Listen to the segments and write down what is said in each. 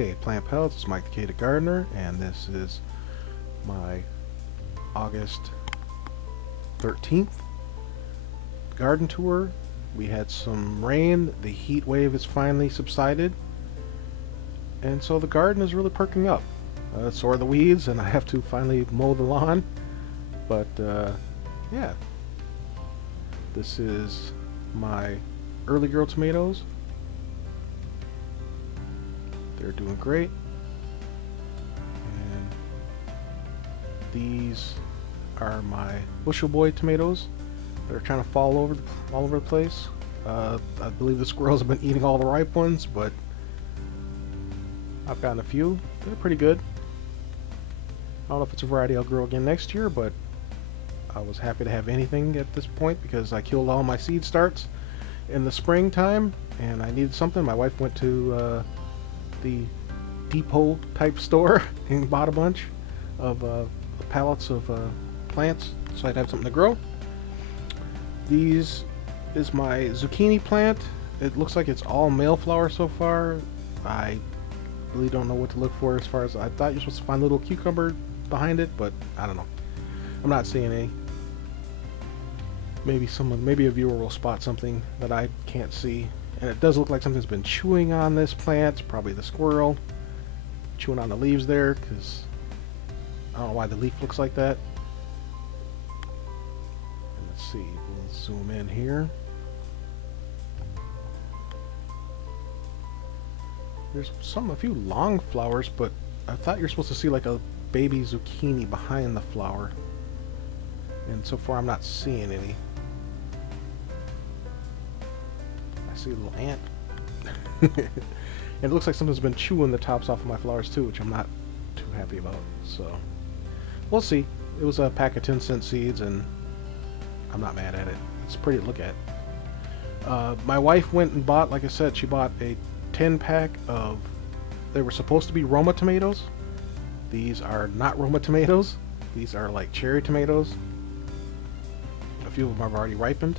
Hey Plant Pellets, it's Mike the K the Gardener, and this is my August 13th garden tour. We had some rain, the heat wave has finally subsided, and so the garden is really perking up. So are the weeds, and I have to finally mow the lawn, but yeah. This is my early girl tomatoes. They're doing great. And these are my Bushel Boy Tomatoes. They're trying to fall all over the place. I believe the squirrels have been eating all the ripe ones, but I've gotten a few. They're pretty good. I don't know if it's a variety I'll grow again next year, but I was happy to have anything at this point because I killed all my seed starts in the springtime and I needed something. My wife went to the depot type store and bought a bunch of pallets of plants so I'd have something to grow. These is my zucchini plant. It looks like it's all male flower so far. I really don't know what to look for as far as I thought you're supposed to find a little cucumber behind it, but I don't know. I'm not seeing any. Maybe a viewer will spot something that I can't see. And it does look like something's been chewing on this plant. It's probably the squirrel chewing on the leaves there, because I don't know why the leaf looks like that. And let's see, we'll zoom in here. There's a few long flowers, but I thought you're supposed to see like a baby zucchini behind the flower. And so far I'm not seeing any. I see a little ant. And it looks like something's been chewing the tops off of my flowers too, which I'm not too happy about. So we'll see. It was a pack of 10-cent seeds and I'm not mad at it. It's pretty to look at. My wife went and bought, like I said, she bought a 10-pack of, they were supposed to be Roma tomatoes. These are not Roma tomatoes. These are like cherry tomatoes. A few of them have already ripened.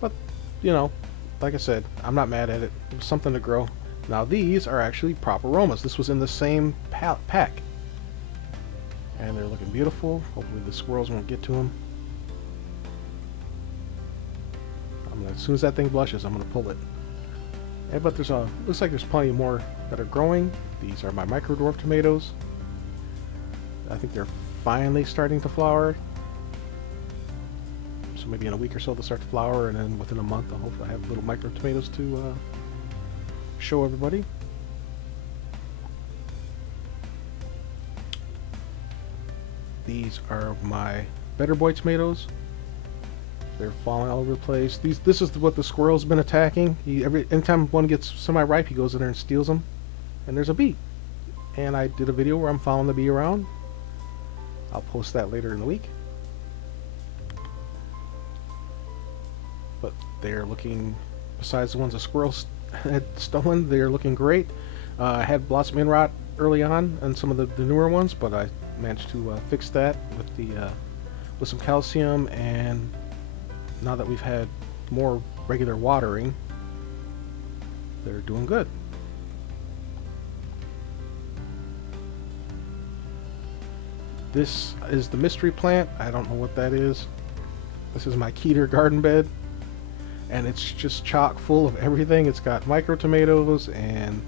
But, you know, like I said, I'm not mad at it. It was something to grow. Now these are actually proper Romas. This was in the same pack. And they're looking beautiful. Hopefully the squirrels won't get to them. As soon as that thing blushes, I'm going to pull it. But looks like there's plenty more that are growing. These are my micro dwarf tomatoes. I think they're finally starting to flower. So maybe in a week or so they'll start to flower, and then within a month I'll hopefully have little micro tomatoes to show everybody. These are my Better Boy tomatoes. They're falling all over the place. This is what the squirrel's been attacking. Anytime one gets semi-ripe, he goes in there and steals them. And there's a bee. And I did a video where I'm following the bee around. I'll post that later in the week. But they're looking, besides the ones the squirrels had stolen, they're looking great. I had blossom end rot early on and some of the newer ones, but I managed to fix that with some calcium, and now that we've had more regular watering, they're doing good. This is the mystery plant. I don't know what that is. This is my Keter garden bed, and it's just chock full of everything. It's got micro tomatoes and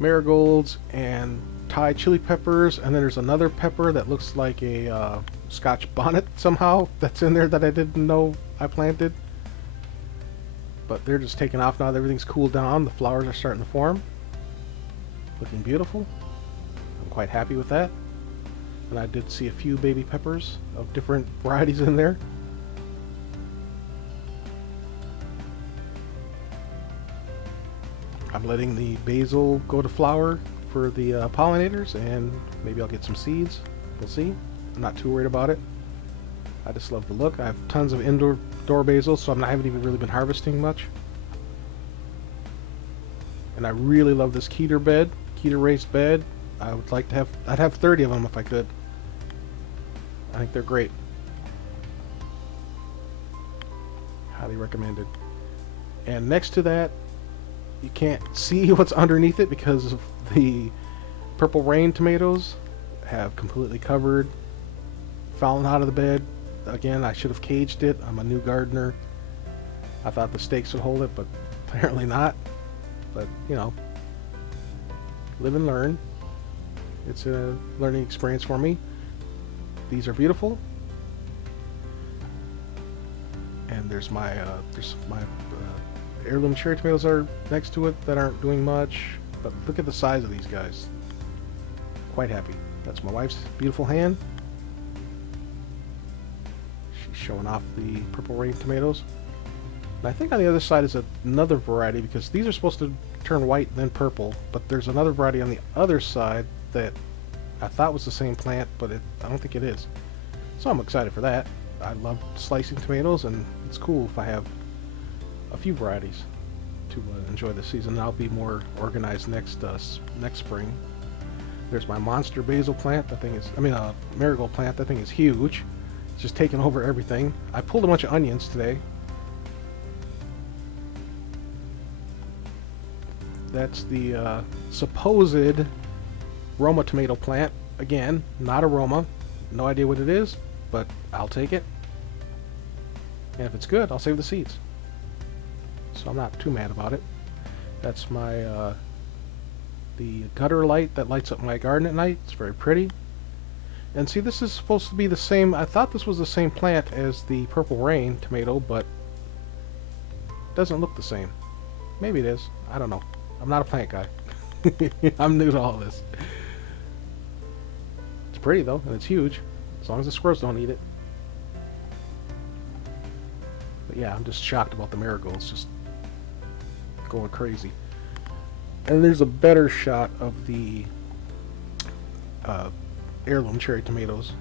marigolds and Thai chili peppers, and then there's another pepper that looks like a Scotch bonnet somehow that's in there that I didn't know I planted. But they're just taking off now that everything's cooled down. The flowers are starting to form. Looking beautiful. I'm quite happy with that. And I did see a few baby peppers of different varieties in there. I'm letting the basil go to flower for the pollinators, and maybe I'll get some seeds. We'll see. I'm not too worried about it. I just love the look. I have tons of indoor basil, so I haven't even really been harvesting much. And I really love this Keter bed, Keter raised bed. I would like to have, I'd have 30 of them if I could. I think they're great. Highly recommended. And next to that You can't see what's underneath it because of the purple rain tomatoes have completely covered, fallen out of the bed. Again, I should have caged it. I'm a new gardener. I thought the stakes would hold it, but apparently not. But, you know, live and learn. It's a learning experience for me. These are beautiful. And there's my heirloom cherry tomatoes are next to it that aren't doing much. But look at the size of these guys. Quite happy. That's my wife's beautiful hand. She's showing off the purple rain tomatoes. And I think on the other side is another variety, because these are supposed to turn white and then purple, but there's another variety on the other side that I thought was the same plant, but I don't think it is. So I'm excited for that. I love slicing tomatoes, and it's cool if I have a few varieties to enjoy this season. I'll be more organized next spring. There's my monster basil plant. That thing is, marigold plant. That thing is huge. It's just taking over everything. I pulled a bunch of onions today. That's the supposed Roma tomato plant. Again, not a Roma. No idea what it is, but I'll take it. And if it's good, I'll save the seeds. So I'm not too mad about it. That's my the gutter light that lights up my garden at night. It's very pretty. And see, this is supposed to be the same. I thought this was the same plant as the purple rain tomato, but it doesn't look the same. Maybe it is. I don't know. I'm not a plant guy. I'm new to all this. It's pretty though, and it's huge. As long as the squirrels don't eat it. But yeah, I'm just shocked about the marigolds. Just going crazy. And there's a better shot of the heirloom cherry tomatoes.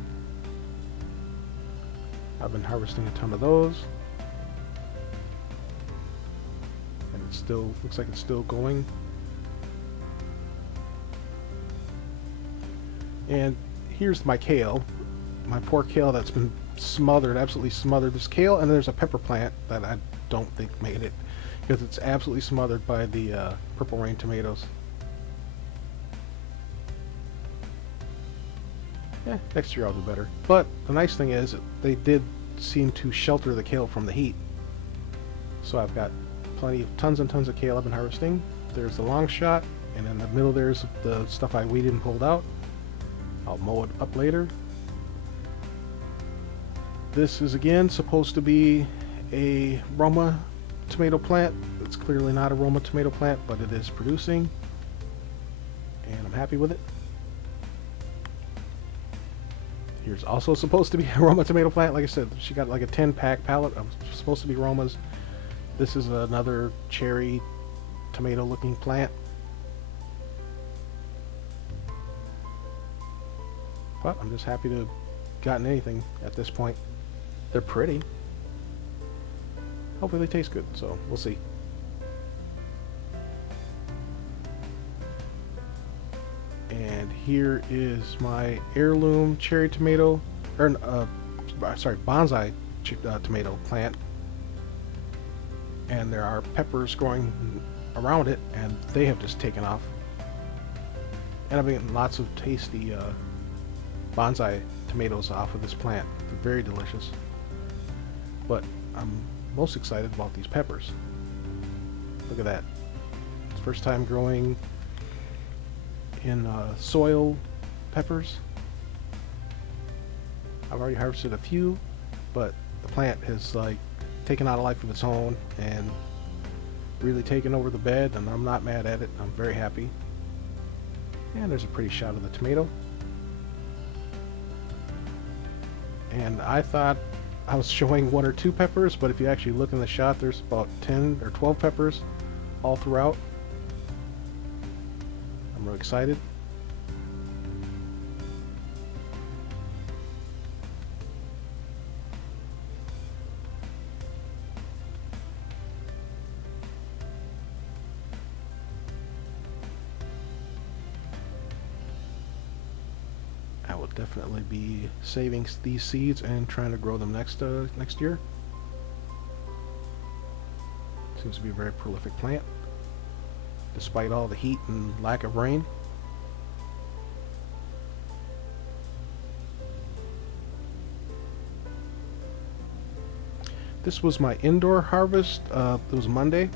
I've been harvesting a ton of those. And it still looks like it's still going. And here's my kale. My poor kale that's been smothered, absolutely smothered. There's kale, and there's a pepper plant that I don't think made it, because it's absolutely smothered by the purple rain tomatoes. Yeah, next year I'll do better. But the nice thing is, they did seem to shelter the kale from the heat. So I've got tons and tons of kale I've been harvesting. There's the long shot, and in the middle there's the stuff I weeded and pulled out. I'll mow it up later. This is again supposed to be a Roma tomato plant. It's clearly not a Roma tomato plant, but it is producing, and I'm happy with it. Here's also supposed to be a Roma tomato plant. Like I said, she got like a 10-pack pallet of supposed to be Romas. This is another cherry tomato looking plant. But I'm just happy to have gotten anything at this point. They're pretty. Hopefully they taste good, so we'll see. And here is my heirloom cherry tomato, or sorry, bonsai tomato plant. And there are peppers growing around it, and they have just taken off. And I've been getting lots of tasty bonsai tomatoes off of this plant. They're very delicious. But I'm most excited about these peppers. Look at that. It's first time growing in soil peppers. I've already harvested a few, but the plant has like taken on a life of its own and really taken over the bed, and I'm not mad at it. I'm very happy. And there's a pretty shot of the tomato. And I thought I was showing 1 or 2 peppers, but if you actually look in the shot, there's about 10 or 12 peppers all throughout. I'm really excited. I will definitely be saving these seeds and trying to grow them next year. Seems to be a very prolific plant. despite all the heat and lack of rain. This was my indoor harvest. It was Monday,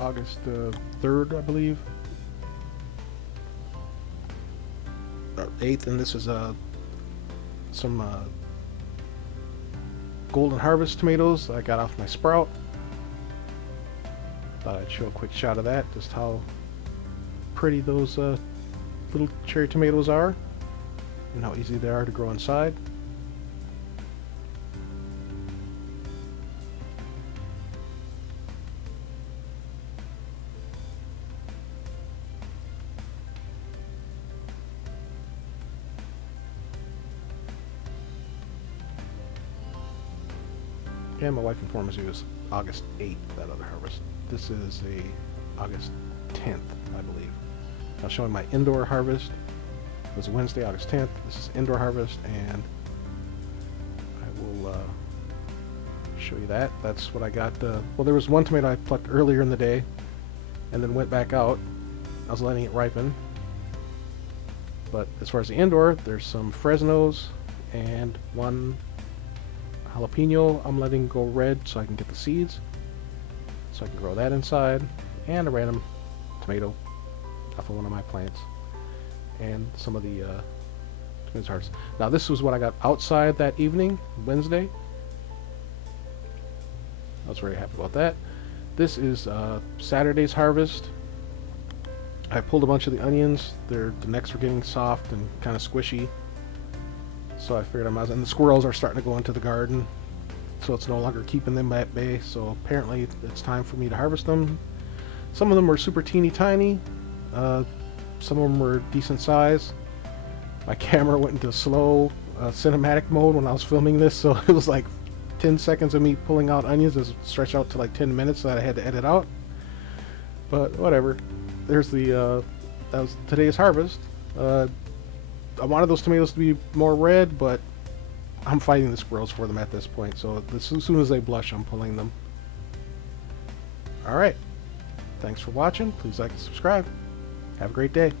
August 3rd, I believe. Or 8th, and this is some golden harvest tomatoes I got off my sprout. Thought I'd show a quick shot of that, just how pretty those little cherry tomatoes are and how easy they are to grow inside. And my wife informed us it was August 8th, that other harvest. This is a August 10th, I believe. I was showing my indoor harvest. It was Wednesday, August 10th. This is indoor harvest, and I will show you that. That's what I got. Well, there was one tomato I plucked earlier in the day and then went back out. I was letting it ripen. But as far as the indoor, there's some Fresnos and one jalapeno I'm letting go red so I can get the seeds, so I can grow that inside, and a random tomato off of one of my plants, and some of the tomato hearts. Now this was what I got outside that evening, Wednesday. I was very happy about that. This is Saturday's harvest. I pulled a bunch of the onions. The necks were getting soft and kind of squishy. So I figured I might as well, and the squirrels are starting to go into the garden, so it's no longer keeping them at bay. So apparently it's time for me to harvest them. Some of them were super teeny tiny. Some of them were decent size. My camera went into slow cinematic mode when I was filming this, so it was like 10 seconds of me pulling out onions. It stretched out to like 10 minutes that I had to edit out. But whatever. There's the that was today's harvest. I wanted those tomatoes to be more red, but I'm fighting the squirrels for them at this point. So as soon as they blush, I'm pulling them. Alright. Thanks for watching. Please like and subscribe. Have a great day.